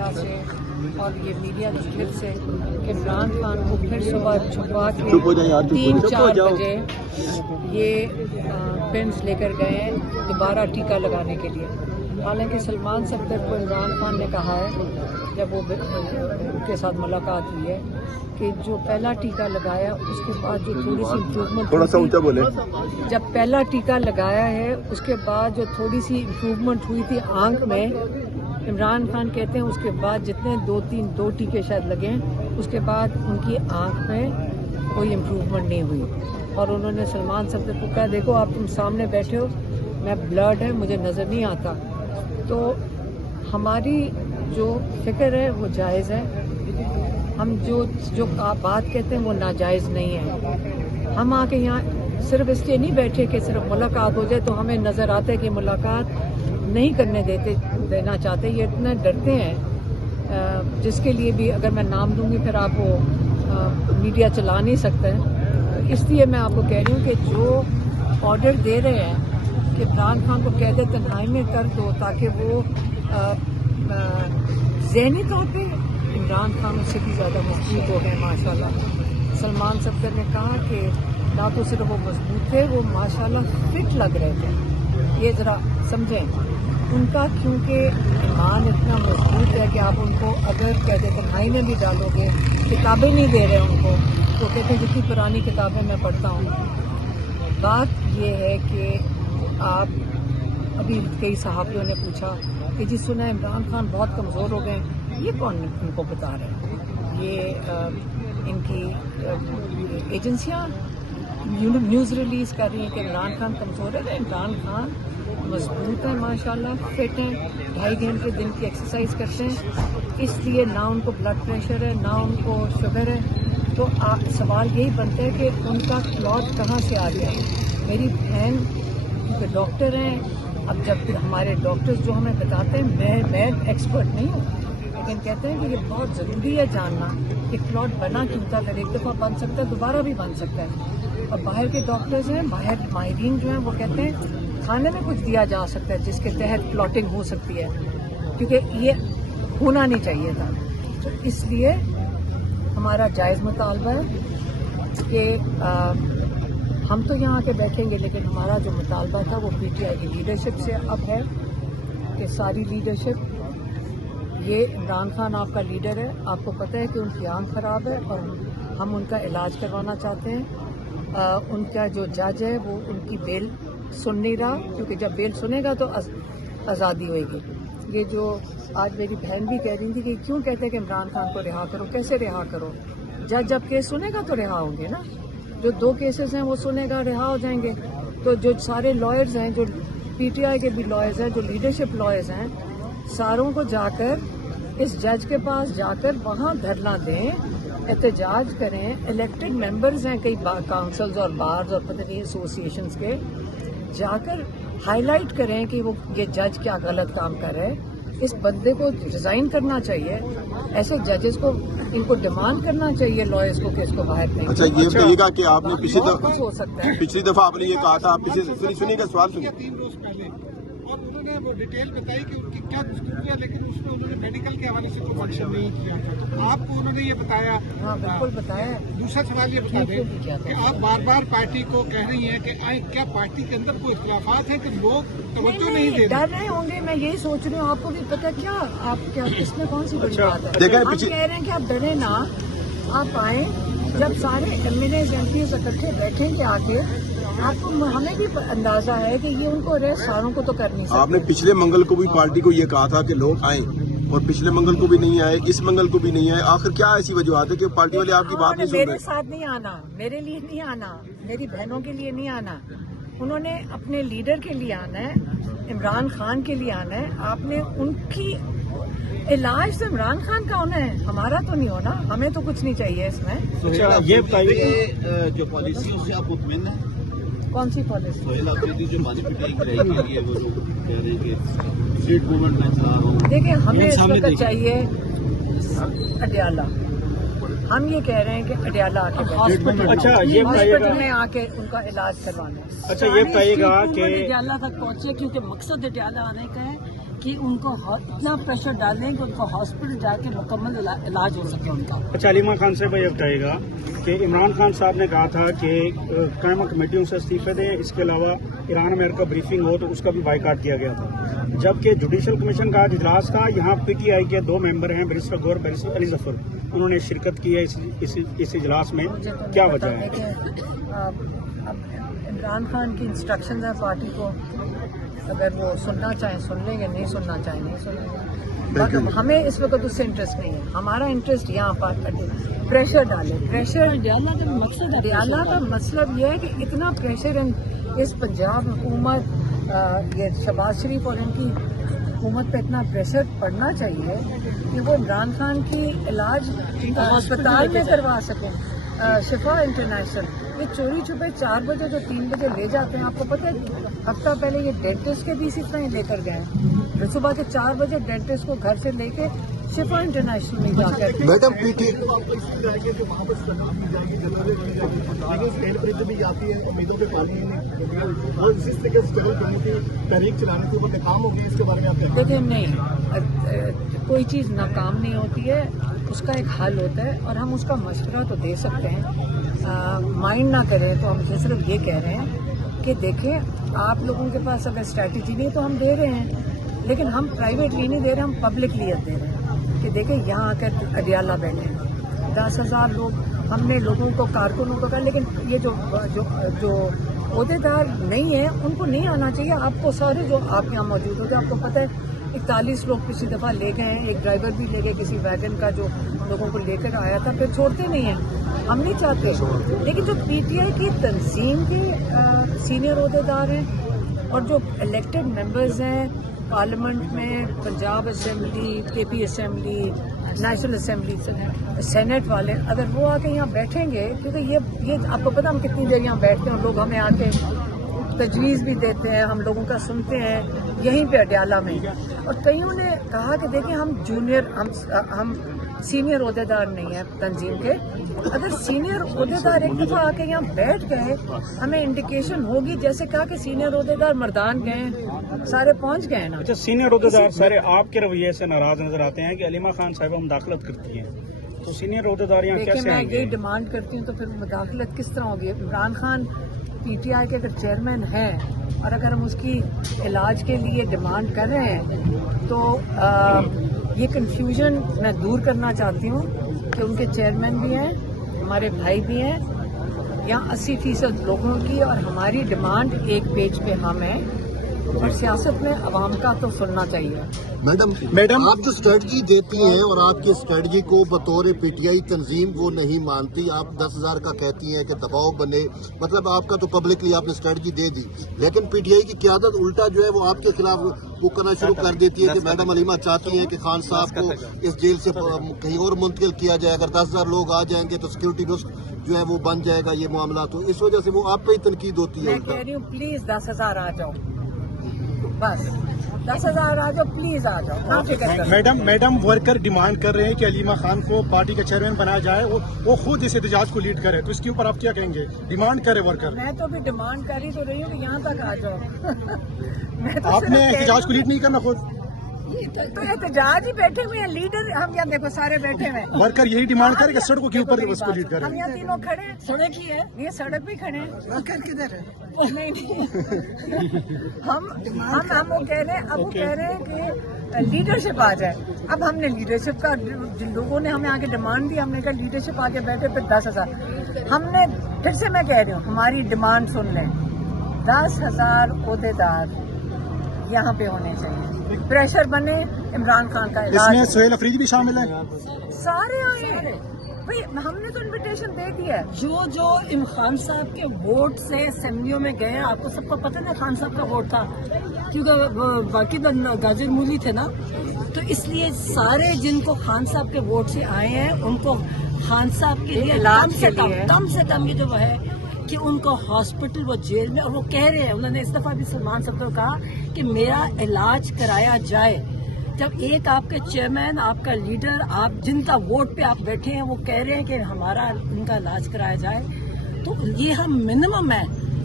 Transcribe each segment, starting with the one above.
Media سے اور یہ میڈیا کی کلپ سے کہ عمران خان کو پھر صبح چھپا کے 3-4 بجے یہ پنس لے کر گئے ہیں دوبارہ ٹیکہ لگانے کے لیے. حالانکہ سلمان صفدر کو عمران خان نے کہا ہے جب وہ ان کے ساتھ ملاقات ہوئی ہے کہ جو پہلا ٹیکہ لگایا اس کے بعد جو تھوڑی سی امپروومنٹ جب پہلا ٹیکہ لگایا ہے اس کے بعد جو تھوڑی سی امپروومنٹ ہوئی تھی آنکھ میں, عمران خان کہتے ہیں اس کے بعد جتنے 2 ٹیکے شاید لگے ہیں اس کے بعد ان کی آنکھ میں کوئی امپروومنٹ نہیں ہوئی. اور انہوں نے سلمان صفدر کو کہا دیکھو آپ تم سامنے بیٹھے ہو, میں بلڈ ہے مجھے نظر نہیں آتا. تو ہماری جو فکر ہے وہ جائز ہے, ہم جو بات کہتے ہیں وہ ناجائز نہیں ہے. ہم آ کے یہاں صرف اس لیے نہیں بیٹھے کہ صرف ملاقات ہو جائے, تو ہمیں نظر آتا ہے کہ ملاقات نہیں کرنے دینا چاہتے, یہ اتنا ڈرتے ہیں جس کے لیے بھی اگر میں نام دوں گی پھر آپ وہ میڈیا چلا نہیں سکتے ہیں. اس لیے میں آپ کو کہہ رہی ہوں کہ جو آرڈر دے رہے ہیں کہ عمران خان کو قید تنہائی میں کر دو تاکہ وہ ذہنی طور پہ عمران خان اس سے بھی زیادہ مضبوط ہو گئے ماشاءاللہ. سلمان صفدر نے کہا کہ نہ تو صرف وہ مضبوط تھے, وہ ماشاءاللہ فٹ لگ رہے تھے. یہ ذرا سمجھیں ان کا, کیونکہ ایمان اتنا مضبوط ہے کہ آپ ان کو اگر قید تنہائی میں بھی ڈالو گے, کتابیں نہیں دے رہے ان کو, تو کہتے ہیں جتنی پرانی کتابیں میں پڑھتا ہوں. بات یہ ہے کہ آپ ابھی کئی صحافیوں نے پوچھا کہ جی سنا ہے عمران خان بہت کمزور ہو گئے, یہ کون ان کو بتا رہے ہیں؟ یہ ان کی ایجنسیاں نیوز ریلیز کر رہی ہیں کہ عمران خان کمزور ہے. عمران خان مضبوط ہیں ماشاءاللہ, فٹ ہیں, 2.5 گھنٹے دن کی ایکسرسائز کرتے ہیں, اس لیے نہ ان کو بلڈ پریشر ہے نہ ان کو شوگر ہے. تو سوال یہی بنتا ہے کہ ان کا کلوٹ کہاں سے آ گیا. میری بہن کیونکہ ڈاکٹر ہیں, اب جب ہمارے ڈاکٹر جو ہمیں بتاتے ہیں, میں ایکسپرٹ نہیں ہوں لیکن کہتے ہیں کہ یہ بہت ضروری ہے جاننا کہ کلوٹ بنا کیوں تھا. اگر ایک دفعہ بن سکتا ہے دوبارہ بھی بن سکتا ہے. اور باہر کے ڈاکٹرز ہیں, باہر ماہرین جو ہیں وہ کہتے ہیں کھانے میں کچھ دیا جا سکتا ہے جس کے تحت کلوٹنگ ہو سکتی ہے, کیونکہ یہ ہونا نہیں چاہیے تھا. تو اس لیے ہمارا جائز مطالبہ ہے کہ ہم تو یہاں کے بیٹھیں گے, لیکن ہمارا جو مطالبہ تھا وہ پی ٹی آئی کی لیڈرشپ سے اب ہے کہ ساری لیڈرشپ, یہ عمران خان آپ کا لیڈر ہے, آپ کو پتہ ہے کہ ان کی آنکھ خراب ہے اور ہم ان کا علاج کروانا چاہتے ہیں. ان کا جو جج ہے وہ ان کی بیل سن نہیں رہا, کیونکہ جب بیل سنے گا تو آزادی ہوئے گی. یہ جو آج میری بہن بھی کہہ رہی تھی کہ کیوں کہتے ہیں کہ عمران خان کو رہا کرو, کیسے رہا کرو, جج جب کیس سنے گا تو رہا ہوں گے نا. جو 2 کیسز ہیں وہ سنے گا, رہا ہو جائیں گے. تو جو سارے لائرز ہیں, جو پی ٹی آئی کے بھی لائرز ہیں, جو لیڈرشپ لائرز ہیں, ساروں کو جا کر اس جج کے پاس جا کر وہاں دھرنا دیں, احتجاج کریں. الیکٹڈ ممبرز ہیں کئی کاؤنسلز اور بارز اور پتہ نہیں ایسوسیشنز کے, جا کر ہائی لائٹ کریں کہ وہ یہ جج کیا غلط کام کر رہے ہیں. اس بندے کو ریزائن کرنا چاہیے. ایسے ججز کو ان کو ڈیمانڈ کرنا چاہیے لائرز کو کہ اس کو باہر دیں. اچھا یہ کہیے گا کہ آپ نے پچھلی دفعہ آپ نے یہ کہا تھا, آپ سنیے گا سوال سنیے. 3 روز پہلے اور انہوں نے وہ ڈیٹیل بتائی کہ ان کی کیا گفتگو ہے, لیکن اس میں انہوں نے میڈیکل کے حوالے سے کوئی مینشن نہیں کیا. تو آپ کو انہوں نے یہ بتایا؟ ہاں بالکل بتایا. دوسرا سوال یہ بتا دیں کہ آپ بار بار پارٹی کو کہہ رہی ہیں کہ کیا پارٹی کے اندر کوئی اختلافات ہیں کہ لوگ توجہ نہیں دے رہے؟ ڈر رہے ہوں گے, میں یہی سوچ رہی ہوں. آپ کو بھی پتہ کیا, آپ کیا اس میں کون سی بڑی بات ہے. ہم کہہ رہے ہیں کہ آپ ڈرے نہ, آپ آئیں. جب سارے M L As M Ps اکٹھے بیٹھیں گے آ کے, آپ کو ہمیں بھی اندازہ ہے کہ یہ ان کو ریس ساروں کو تو کر نہیں سکتے. آپ نے پچھلے منگل کو بھی پارٹی کو یہ کہا تھا کہ لوگ آئیں, اور پچھلے منگل کو بھی نہیں آئے, اس منگل کو بھی نہیں آئے. آخر کیا ایسی وجوہات ہے کہ پارٹی والے آپ کی بات نہیں سن رہے؟ میرے ساتھ نہیں آنا, میرے لیے نہیں آنا, میری بہنوں کے لیے نہیں آنا. انہوں نے اپنے لیڈر کے لیے آنا ہے, عمران خان کے لیے آنا ہے. آپ نے ان کی علاج تو عمران خان کا ہونا ہے, ہمارا تو نہیں ہونا. ہمیں تو کچھ نہیں چاہیے اس میں. یہ بتائیے جو پالیسی اس سے آپ مطمئن ہیں؟ کون سی پالیسی؟ سہیل آفریدی جو مانی پٹائی کرائی کے لیے وہ لوگ کہہ رہے ہیں کہ اسٹریٹ موومنٹ میں چلا رہا ہوں. دیکھیں ہمیں اس وقت چاہیے اڈیالہ. ہم یہ کہہ رہے ہیں کہ اڈیالہ آ کے ہاسپٹل میں آ کے ان کا علاج کروانا ہے. اچھا یہ بتائیے گا کہ اڈیالہ تک پہنچے, کیونکہ مقصد اڈیالہ آنے کا ہے कि उनको इतना प्रेशर डालें कि उनको हॉस्पिटल जाके मुकम्मल इलाज हो सके उनका। अच्छा, अलीमा खान साहब ये बताइएगा कि इमरान खान साहब ने कहा था कि कायमा कमेटियों से इस्तीफे दें, इसके अलावा ईरान अमेरिका ब्रीफिंग हो तो उसका भी बाइकाट किया गया था, जबकि जुडिशल कमीशन का आज इजलास था। यहाँ PTI के 2 मेंबर हैं, बैरिस्टर गौर, बैरिस्टर अली जफर, उन्होंने शिरकत की है इस इजलास में, क्या वजह है? इमरान खान की इंस्ट्रक्शंस है पार्टी को, अगर वो सुनना चाहें सुन लेंगे, नहीं सुनना चाहें नहीं सुनेंगे। हमें इस वक्त उससे इंटरेस्ट नहीं है। हमारा इंटरेस्ट यहाँ पर प्रेशर डाले, प्रेशर डालना का मकसद है, डालना का मतलब ये है कि इतना प्रेशर इस पंजाब हुकूमत, ये शहबाज शरीफ और इनकी हुकूमत पे इतना प्रेशर पड़ना चाहिए कि वो इमरान खान की इलाज अस्पताल में करवा सकें। शिफा इंटरनेशनल ये चोरी छुपे 4 बजे जो 3 बजे ले जाते हैं, आपको पता है हफ्ता पहले ये डेंटिस्ट के भी इसी तरह ही लेकर गए, सुबह के 4 बजे डेंटिस्ट को घर से लेके शिफा इंटरनेशनल में जाकर। मैडम देखिए नहीं, कोई चीज़ नाकाम नहीं होती है, उसका एक हल होता है और हम उसका मशवरा तो दे सकते हैं। माइंड ना करें तो हम सिर्फ ये कह रहे हैं कि देखें आप लोगों के पास अगर स्ट्रैटेजी नहीं तो हम दे रहे हैं, लेकिन हम प्राइवेटली नहीं दे रहे, हम पब्लिकली दे रहे हैं कि देखें यहाँ आकर अडियाला बैठे हैं 10,000 लोग, हमने लोगों को कारकुनों को कहा, लेकिन ये जो अहदेदार नहीं है उनको नहीं आना चाहिए। आपको सारे जो आप यहाँ मौजूद होते आपको पता है 41 लोग पिछली दफ़ा ले गए हैं, एक ड्राइवर भी ले गए किसी वैगन का जो लोगों को लेकर आया था, फिर छोड़ते नहीं हैं, हम नहीं चाहते। लेकिन जो PTI की तंजीम के सीनियर अहदेदार हैं और जो इलेक्टेड मेंबर्स हैं पार्लियामेंट में, Punjab assembly, KP assembly, national assembly, senate वाले, अगर वो आके यहाँ बैठेंगे, क्योंकि ये आपको पता हम कितनी देर यहाँ बैठते हैं, लोग हमें आके तजवीज़ भी देते हैं, हम लोगों का सुनते हैं यहीं पे अडियाला में। और कईयों ने कहा कि देखिए हम जूनियर, हम सीनियर अहदेदार नहीं है तंजीम के, अगर सीनियर अहदेदार एक दफ़ा आके यहाँ बैठ गए हमें इंडिकेशन होगी, जैसे कहा कि सीनियर अहदेदार मर्दान गए, सारे पहुँच गए ना। अच्छा, सीनियर अहदेदार सारे आपके रवैये से नाराज नजर आते हैं कि अलीमा खान साहिबा मुदाखलत करती हैं, तो सीनियर अहदेदार यहाँ कैसे मैं आएंगे? यही डिमांड करती हूँ, तो फिर मुदाखलत किस तरह होगी? इमरान खान PTI के अगर चेयरमैन हैं और अगर हम उसकी इलाज के लिए डिमांड कर रहे हैं तो ये कन्फ्यूजन मैं दूर करना चाहती हूँ कि उनके चेयरमैन भी हैं, हमारे भाई भी हैं, यहाँ 80% लोगों की और हमारी डिमांड एक पेज पे हम हैं, और सियासत में अवाम का तो सुनना चाहिए। मैडम आप जो स्ट्रेटजी देती हैं और आपकी स्ट्रेटजी को बतौर PTI तंजीम वो नहीं मानती, आप 10,000 का कहती हैं कि दबाव बने, मतलब आपका तो पब्लिकली आपने स्ट्रेटजी दे दी, लेकिन PTI की क़यादत उल्टा जो है वो आपके खिलाफ वो करना शुरू कर देती है कि मैडम अलीमा चाहती हैं कि खान साहब को इस जेल से कहीं और मुंतकिल किया जाए, अगर 10,000 लोग आ जाएंगे तो सिक्योरिटी रिस्क जो है वो बन जाएगा ये मामला, तो इस वजह से वो आप पे ही तनकीद होती है। मैं कह रही हूँ प्लीज 10,000 आ जाओ, बस 10,000 आ जाओ, प्लीज आ जाओ। मैडम वर्कर डिमांड कर रहे हैं कि अलीमा खान को पार्टी का चेयरमैन बनाया जाए, वो खुद इस एहतजाज को लीड करे, तो इसके ऊपर आप क्या कहेंगे? डिमांड करे वर्कर। मैं तो भी डिमांड कर ही तो रही हूँ कि यहाँ तक आ जाओ। मैं तो आपने एहतजाज को लीड नहीं करना खुद? तो एहतजाज ही बैठे हुए हैं, लीडर हम यहाँ देखो सारे बैठे हुए हैं। वर्कर यही डिमांड करे कि सड़कों के ऊपर उसको लीड करे। हम यहाँ तीनों खड़े हैं, सड़क ही है, ये सड़क भी खड़े हैं। वर्कर किधर है? नहीं हम वो कह रहे हैं, अब वो कह रहे हैं कि लीडरशिप आ जाए। अब हमने लीडरशिप का, जिन लोगों ने हमें आगे डिमांड दी, हमने कहा लीडरशिप आगे बैठे, फिर 10,000 हमने, फिर से मैं कह रही हूँ हमारी डिमांड सुन लें, 10,000 अहदेदार यहाँ पे होने चाहिए, प्रेशर बने इमरान खान का इलाज। इसमें सोहेल अफरीदी भी शामिल है, सारे आए भाई, हमने तो इनविटेशन दे दिया है। जो खान साहब के वोट से असेंबलियों में गए, आपको सबको पता ना खान साहब का वोट था, क्योंकि बाकी गाजर मूली थे ना, तो इसलिए सारे जिनको खान साहब के वोट से आए हैं उनको खान साहब के लिए कम से कम ये जो है कि उनको हॉस्पिटल, वो जेल में, और वो कह रहे हैं, उन्होंने इस दफा भी सलमान साहब को कहा कि मेरा इलाज कराया जाए। जब एक आपके चेयरमैन, आपका लीडर, आप जिनका वोट पे आप बैठे हैं, वो कह रहे हैं कि हमारा उनका इलाज कराया जाए, तो ये हम मिनिमम है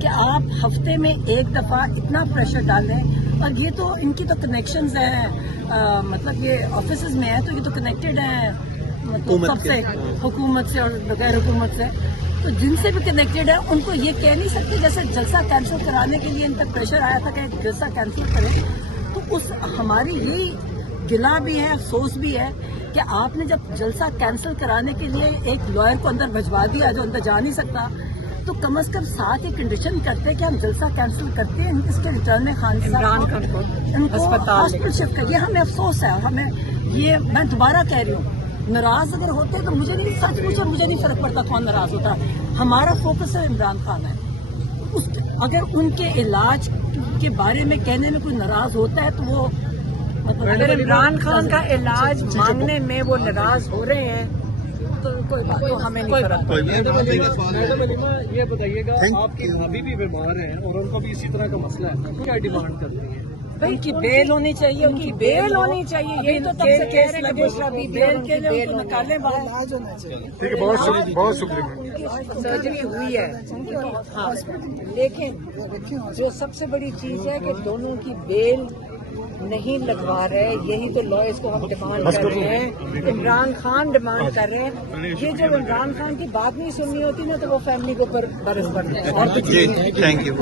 कि आप हफ्ते में एक दफा इतना प्रेशर डालें और ये तो इनकी तो कनेक्शंस हैं, मतलब ये ऑफिसेज में है तो ये तो कनेक्टेड है मतलब सबसे, हुकूमत से और गैर हुकूमत से, तो जिनसे भी कनेक्टेड है उनको ये कह नहीं सकते। जैसे जलसा कैंसिल कराने के लिए इन तक प्रेशर आया था कि जलसा कैंसिल करें, तो उस हमारी यही गिला भी है, अफसोस भी है कि आपने जब जलसा कैंसिल कराने के लिए एक लॉयर को अंदर भिजवा दिया जो अंदर जा नहीं सकता, तो कम से कम साथ ही कंडीशन करते कि हम जलसा कैंसिल करते हैं, इसके रिटर्न में खान इमरान खान को इनको अस्पताल हॉस्पिटल शिफ्ट कर। ये हमें अफसोस है, हमें ये मैं दोबारा कह रही हूँ, नाराज अगर होते तो मुझे नहीं, सच पूछे मुझे नहीं फर्क पड़ता कौन नाराज होता। हमारा फोकस है इमरान खान है। अगर उनके इलाज के बारे में कहने में कोई नाराज होता है तो वो मतलब अगर इमरान खान का इलाज मांगने में वो नाराज हो रहे हैं तो कोई बात, तो हमें नहीं फर्क पड़ता। मैडम अलीमा, ये बताइएगा, आपकी भाभी भी बीमार हैं और उनको भी इसी तरह का मसला है, क्या डिमांड करती है? उनकी बेल होनी चाहिए, उनकी बेल होनी चाहिए। यही तो तब से कह रहे हैं कि दूसरा भी बेल के लिए उनको निकालने बाहर। ठीक है, बहुत शुक्रिया। सर्जरी हुई है, हाँ, लेकिन जो सबसे बड़ी चीज है कि दोनों की बेल नहीं लगवा रहे, यही तो लॉयर्स को हम डिमांड कर रहे हैं, इमरान खान डिमांड कर रहे हैं। ये जब इमरान खान की बात नहीं सुननी होती ना तो वो फैमिली के ऊपर बरस पड़ते हैं और कुछ नहीं है। Thank you.